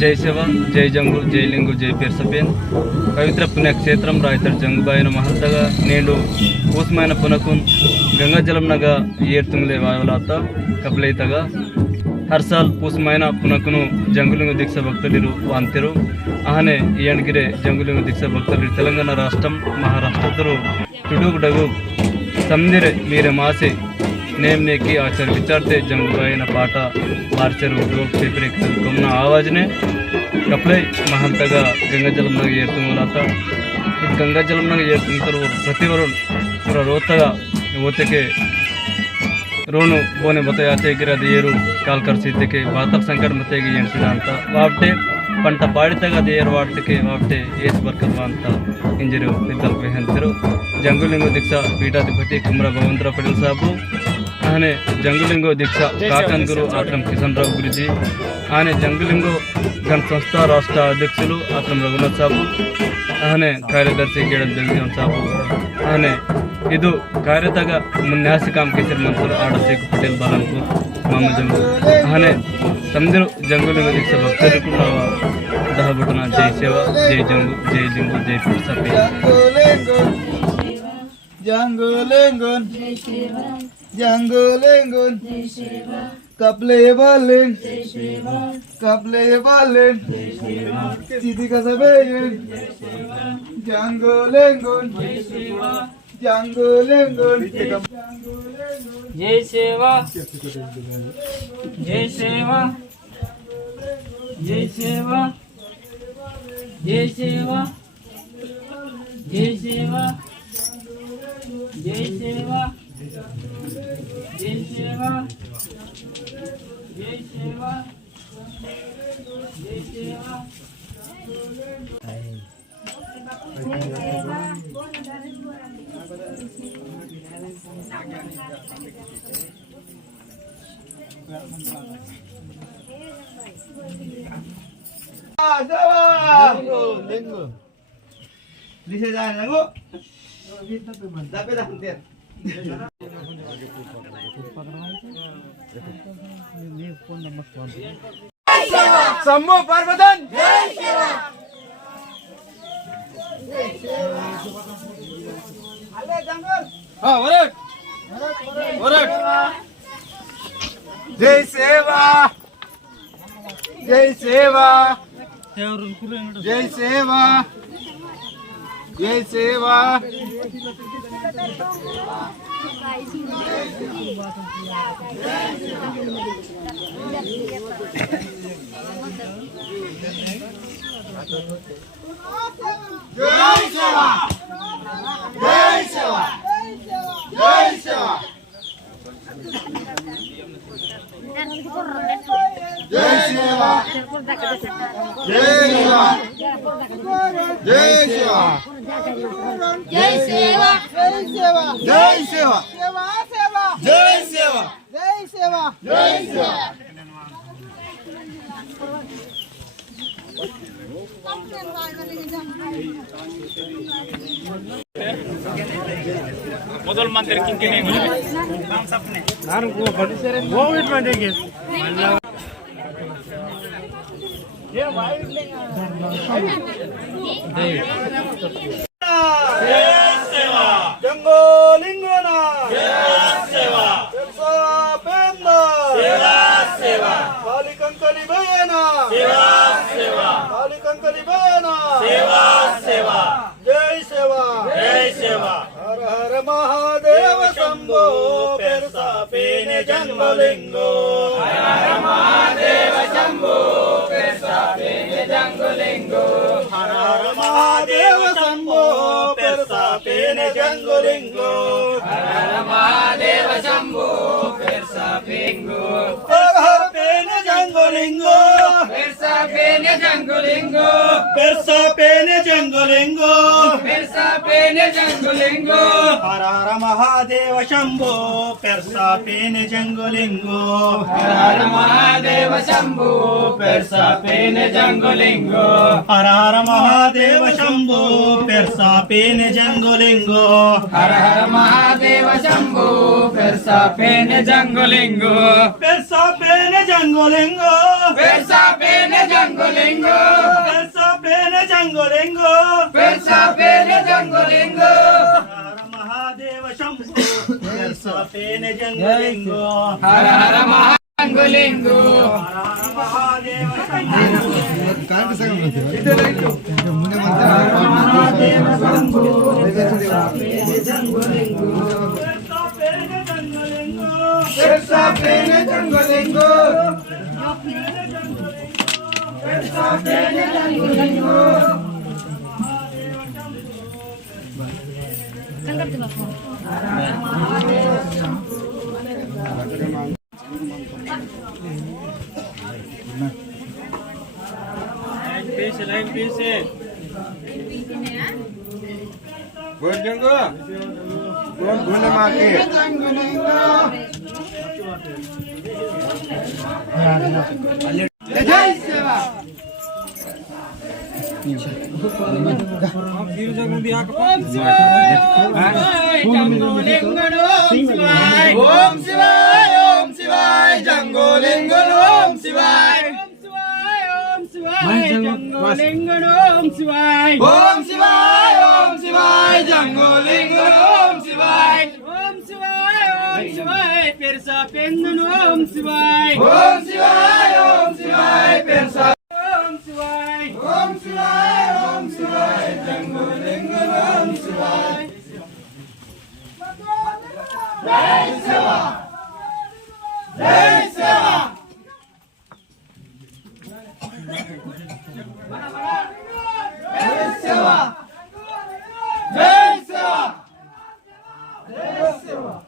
जय सेवा जय जंगु जय लिंगु जय पेरसपेन पवित्र पुण्यक्षेत्रम रायतड़ जंगुबायन महंतगा नेडु पूसమైన पुनकुन गंगा जलम नगा येर्तुंगले वायवलाता कपलेतगा हर साल पूसమైన पुनकुनु जंगुलिंगु दीक्षा भक्तलिरु वांतिरु आहने इयणगिरे जंगुलिंगु दीक्षा भक्तलिरु तेलंगाणा राष्ट्रम महाराष्ट्रतरु टुडुग डगु समनिरे मीरे मासे नेम ने की आचर विचारते जंगुबायन पाट मार्चर डोल पेपरे कमना आवाज ने कपड़े महंतगा गंगा जलम नग येर्तुंगलाता गंगा जलम नग येर्तुंगतर प्रतिवरुण पूरा रोतगा ओतेके रोनु बोने बतायाते गिरद येरू काल कर सीते बातर संकट मतेगी एणसिदांत वावटे पंట पाडितगा देयर वाटके वावटे एस बर्कर्वा ಅಂತ ಇಂಜಿರು ನಿದ್ದಲ್ಪೆ ಹಂತಿರು ಜಂಗುಲಿಂಗೋ ದೀಕ್ಷಾ ಪೀಠಾಧಿಪತಿ ಕುಮ್ರ ಭಗವಂತರ ಪಟೇಲ್ ಸಾಬು ಆನೆ ಜಂಗುಲಿಂಗೋ ದೀಕ್ಷಾ ಕಾಕನ್ ಗುರು ಆಕ್ರಮ್ ಕಿಶನ್ ರಾವ್ ಗುರುಜಿ ಆನೆ ಜಂಗುಲಿಂಗೋ ಗಣ ಸಂಸ್ಥಾ ರಾಷ್ಟ್ರ ಅಧ್ಯಕ್ಷರು ಆಕ್ರಮ್ ರಘುನಾಥ್ ಸಾಬು ಆನೆ ಕಾರ್ಯದರ್ಶಿ ಗೇಡನ್ ಜಗದೀಶ್ ಸಾಬು ಆನೆ ಇದು ಕಾರ್ಯದಾಗ ಮುನ್ಯಾಸಿ ಕಾಮ್ ಕೇಸರಿ ಮಂತ್ರ ಆಡಸೇಕ್ ಪಟೇಲ್ ಬಾಲಂಪುರ್ ಮಾಮ ಜಂಗು ಆನೆ समझो जंगल में दीक्षा भक्तों को नावा दह बटना जय सेवा जय जंगु जय लिंगु जय पेरसापेन जंगुलिंगुन जय सेवा जंगुलिंगुन जय सेवा कपले बालें जय सेवा कपले बालें जय सेवा सीधी का सबेन जय सेवा जंगुलिंगुन जय सेवा जंगुलिंगुन जय सेवा जय सेवा जय सेवा जय सेवा जय सेवा जय सेवा जय सेवा जय सेवा जय सेवा सम्मो पार्वतन जय सेवा अले जंगल हां वरट वरट जय सेवा जय सेवा जय सेवा जय सेवा जय सेवा जय सेवा जय सेवा जय सेवा जय सेवा जय सेवा जय सेवा जय सेवा जय सेवा जय सेवा जय सेवा ಮೊದಲು ಮಂದಿರ ಕಿಂಕಿನೇ ನಾಮ ಸಪ್ನೆ ನಾನು वो वेट में देंगे ये वाइट लेंगे जय सेवा जंगलिंगोना जय सेवा पेरसापेन सेवा सेवा कालिकंकली बयना सेवा सेवा कालिकंकली बयना सेवा सेवा जय सेवा जय सेवा हर हर महादेव शंभो पेरसापेन जंगलिंगो हर हर महादेव शंभो पेरसापेन जंगलिंगो हर हर महादेव शंभो पेरसापेन जंगलिंगो हर हर महादेव शंभो पेरसापेंगो हर हर पेन जंगलिंगो पेरसापेन जंगलिंगो पेरसापेन जंगलिंगो पेरसापेन जंगलिंगो हर हर महादेव शंभो पेरसापेन जंगलिंगो हर हर महादेव शंभो पेरसापेन जंगलिंगो हर हर महादेव शंभो पेरसापेन जंगलिंगो हर हर Mahadev Shambho Persapen Jangolingo Persapen Jangolingo Persapen Jangolingo. Persa pene Jangolingo. Persa pene Jangolingo. Hara Mahadeva Shambhu. Persa pene Jangolingo. Hara Hara Mahangolingo. Hara Mahadeva Shambhu. Persa pene Jangolingo. Persa pene Jangolingo. Persa pene Jangolingo. Lain PC. Buat jenggo. Buat guna mati. Jai Seva. Om Shivaya, Jangolingo, Om Shivaya. Om Shivaya, Om Shivaya, Jangolingo, Om Shivaya. Om Shivaya, Om Shivaya, Jangolingo, Om Shivaya. Om Shivaya, Persa Pendunu, Om Shivaya. Om Shivaya, Persa. Om Shivaya, Jangolingo, Om Shivaya. Jai Seva. Jai Seva. Jai Seva. Jai Seva. Jai Seva.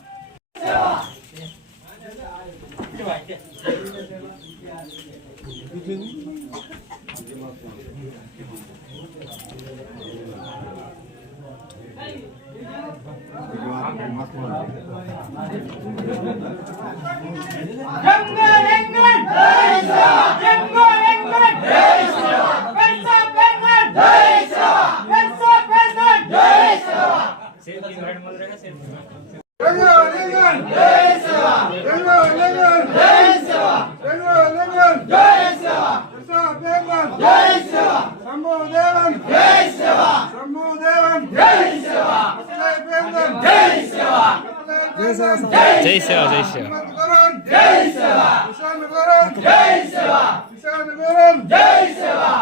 Jangolingan. Jai Seva. Jangolingan. Jai Seva. Persa Pengan. Jai Seva. Persa Pengan. Jai Seva. Jangolingan. Jai Seva. Jangolingan. Jai Seva. Jangolingan. Jai Seva. Persa Pengan. Jai Seva. Shambhu Devan. Jai Seva. Shambhu Devan. Jai Seva. Persa Pengan. Jai Seva. Jai Seva. जय सेवा जय सेवा Jai Seva. Jai Seva. Jai Seva.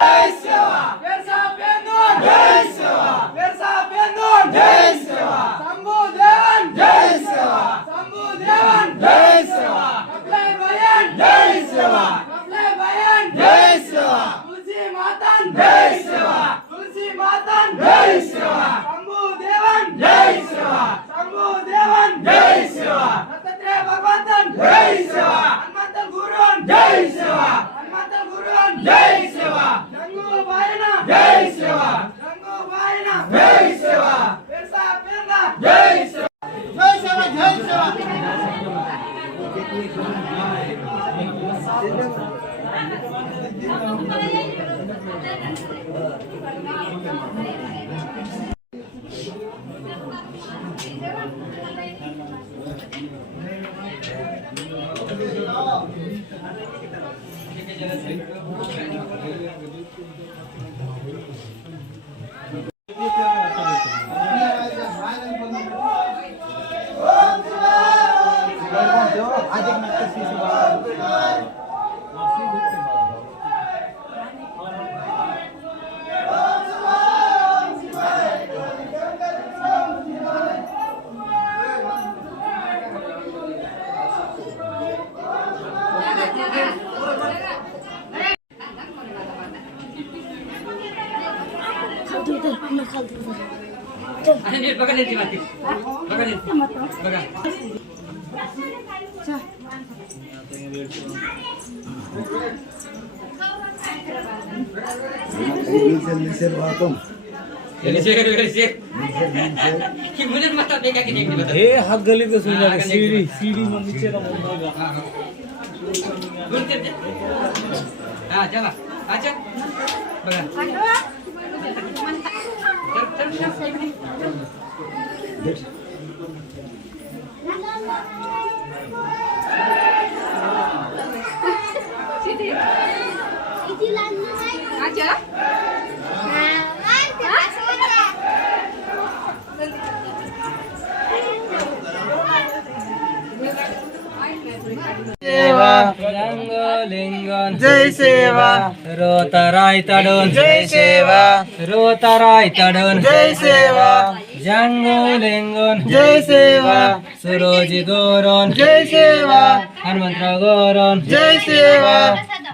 Jai Seva. Persa Pengan. Jai Seva. Persa Pengan. Jai Seva. Shambhu Devan. Jai Seva. Shambhu Devan. Jai Seva. Kaplai Bayan. Jai Seva. Kaplai Bayan. Jai Seva. Tulsi Matan. Jai Seva. Tulsi Matan. Jai Seva. Shambhu Devan. Jai Seva. Shambhu Devan. Jai Seva. Dattatreya Bhagwantan. Jai Seva. Hanmantal Gurun. Jai Seva. Hanmantal Gurun. Jai Seva. Jangu Bayana. Jai Seva. Jangu Bayana. Jai Seva. Persa Pengan. Jai Seva. Jai Seva. Jai Seva. बघा त्यांची माती बघा बघा हाथ गले तो सुन सीढ़ी सीढ़ी में नीचे ना हाँ चला अच्छा बघा Aja. सेवा लिंगन जय सेवा रोताराय तडन जय सेवा रोताराय तडन जय सेवा जंगो लिंगन जय सेवा सुरोजी गोरन जय सेवा हनुमंतराव गोरन जय सेवा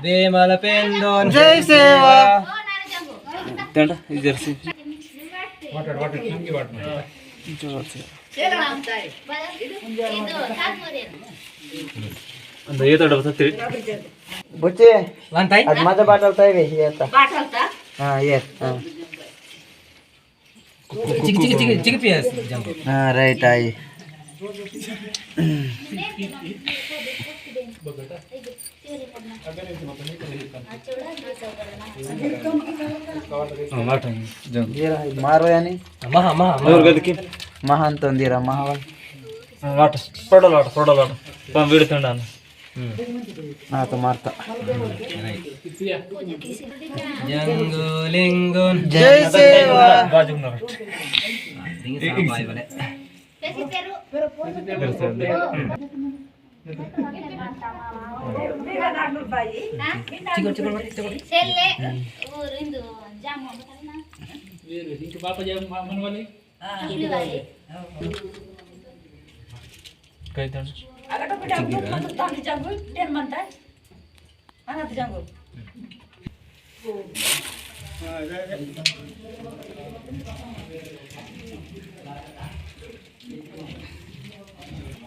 बेमल पेंदोन जय सेवा बुच्चे वांताय आज माझा पाठवताय वे हे आता हा येस हा चिक पियास जंगो हा राईट आहे मारो यानी महा महा महान तंदिरा महावा वाट सोडल पण विडतंडान आता मारता जंगो लिंगन जय सेवा बाजुगनर సెల్లే ఊరిందు జామ బతనా ఇంటి బాప జామ మనవాలి ఇల్లు వాలి काय तण अगं तो जंगल दानी जंगल टेन म्हणताय अनाथ जंगल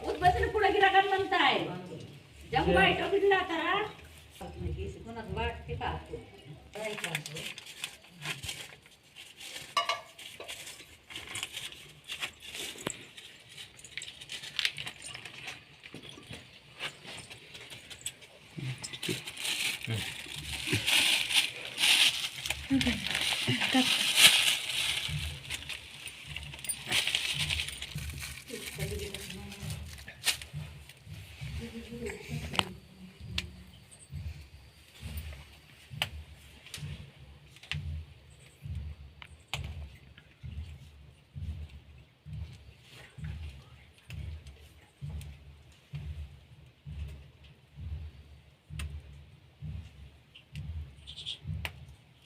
उद्बसन पुढे गिरा कर म्हणताय जंगल बाहेर किडला करा कोणाच वाट ते पाहतो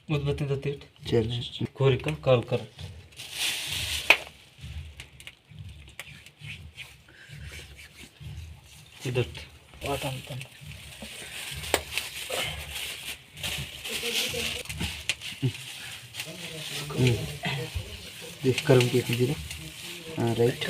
उद्बत्तीचं तीट चल कोरिका कॉल कर इधर वाटन तन देख करून किती दिलं हा राईट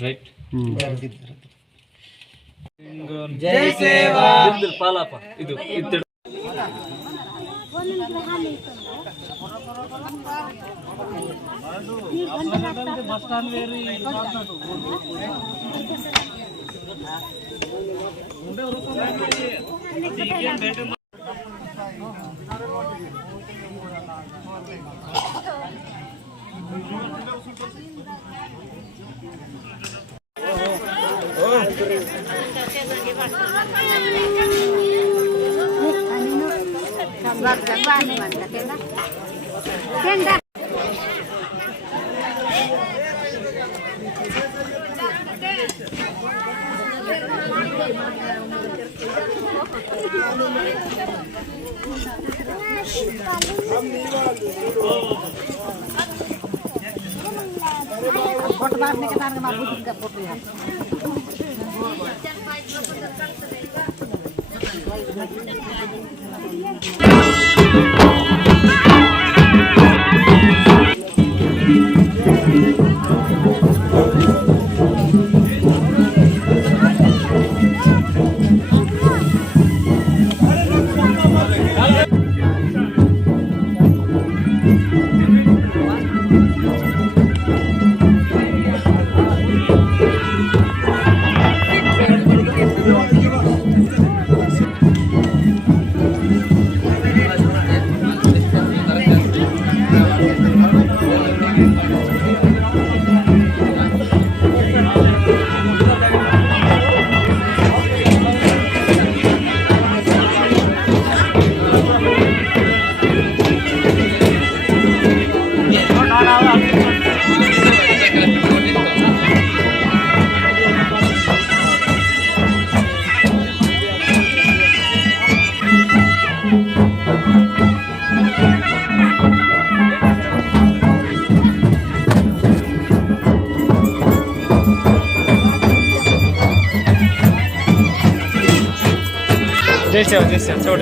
राइट जय सेवा पालापा ಇದು ಇತ್ತು फोटो मारने के कारण बाबू जी का फोटो है जय सेवा छोड़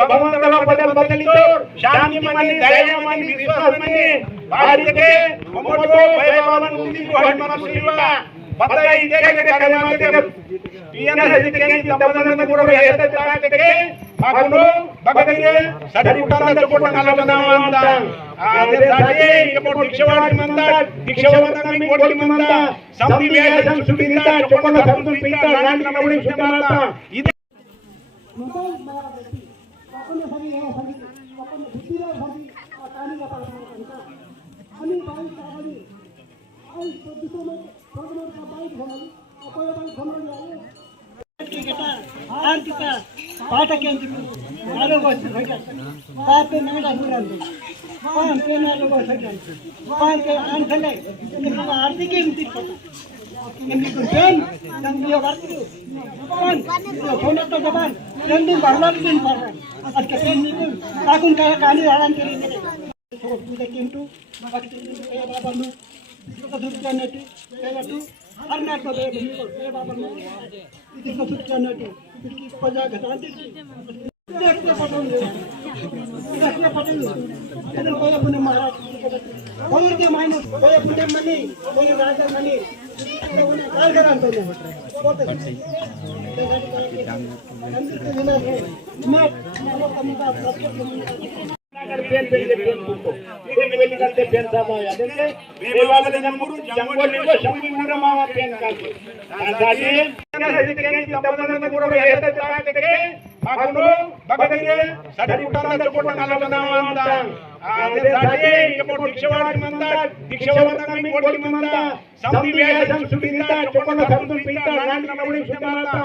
భగవంతుల బదలితో శాంతిమని దయమని విశ్వాసమని వారికి మొమటో భయమని ఉదికు హనుమ శివ बताई देखे करमाते पियन हजिके तबदन पुरो येते ताके बागुनो बगदिरे सडरी उठाना चोट नालवनांता आदे साडे इको दिक्षवाडी मंदा दिक्षवादी कोडी मंदा संधि व्यासन सुबिंदा चोपन संतु पिता नांद नवडी सुदारता इदे आपण सगळी हे सगळी आपण बुद्धीला सगळी कानीला पाहिजे आणि बाई काबडी आई पद्धतीने प्रोग्राम का बाई घोडी आपण बाई घोडी आले टिकटा आंटिका पाटके अंतिम आलो बस भेटा पाटे नगडा हुरांदे पान के नालो बस भेटा पान के आंठले आरती के उंती ini kunjung dan dia waktu kapan dia phone to jaban yang din bangla din paran at kasi ni kun akun kaya kani haran kiri ni so kita kintu bakti kaya babandu kita surya nati kaya tu harna to be kaya babandu kita surya nati kita paja ghatanti देखते पटोले इधर कोई अपने महाराज कोई के मायने कोई अपने मनी कोई राजा मनी कोई काल करांतो ने बहुत मैं कमी का अगर पेन पे पेन को ये मेरे निकलते पेन साहब आया देखते देवालय नंबर जंगल लिंगो शमी मुरमावा पेन का दादी हजिके तबदन पुरो येते ताके बागुनो बगदिरे सडरी उठाना चोट नालवनांता आदे साडे इको दिक्षवाडी मंदा दिक्षवादी कोडी मंदा संधि व्यासन सुबिंदा चोपन संतु पिता नांद नवडी सुदारता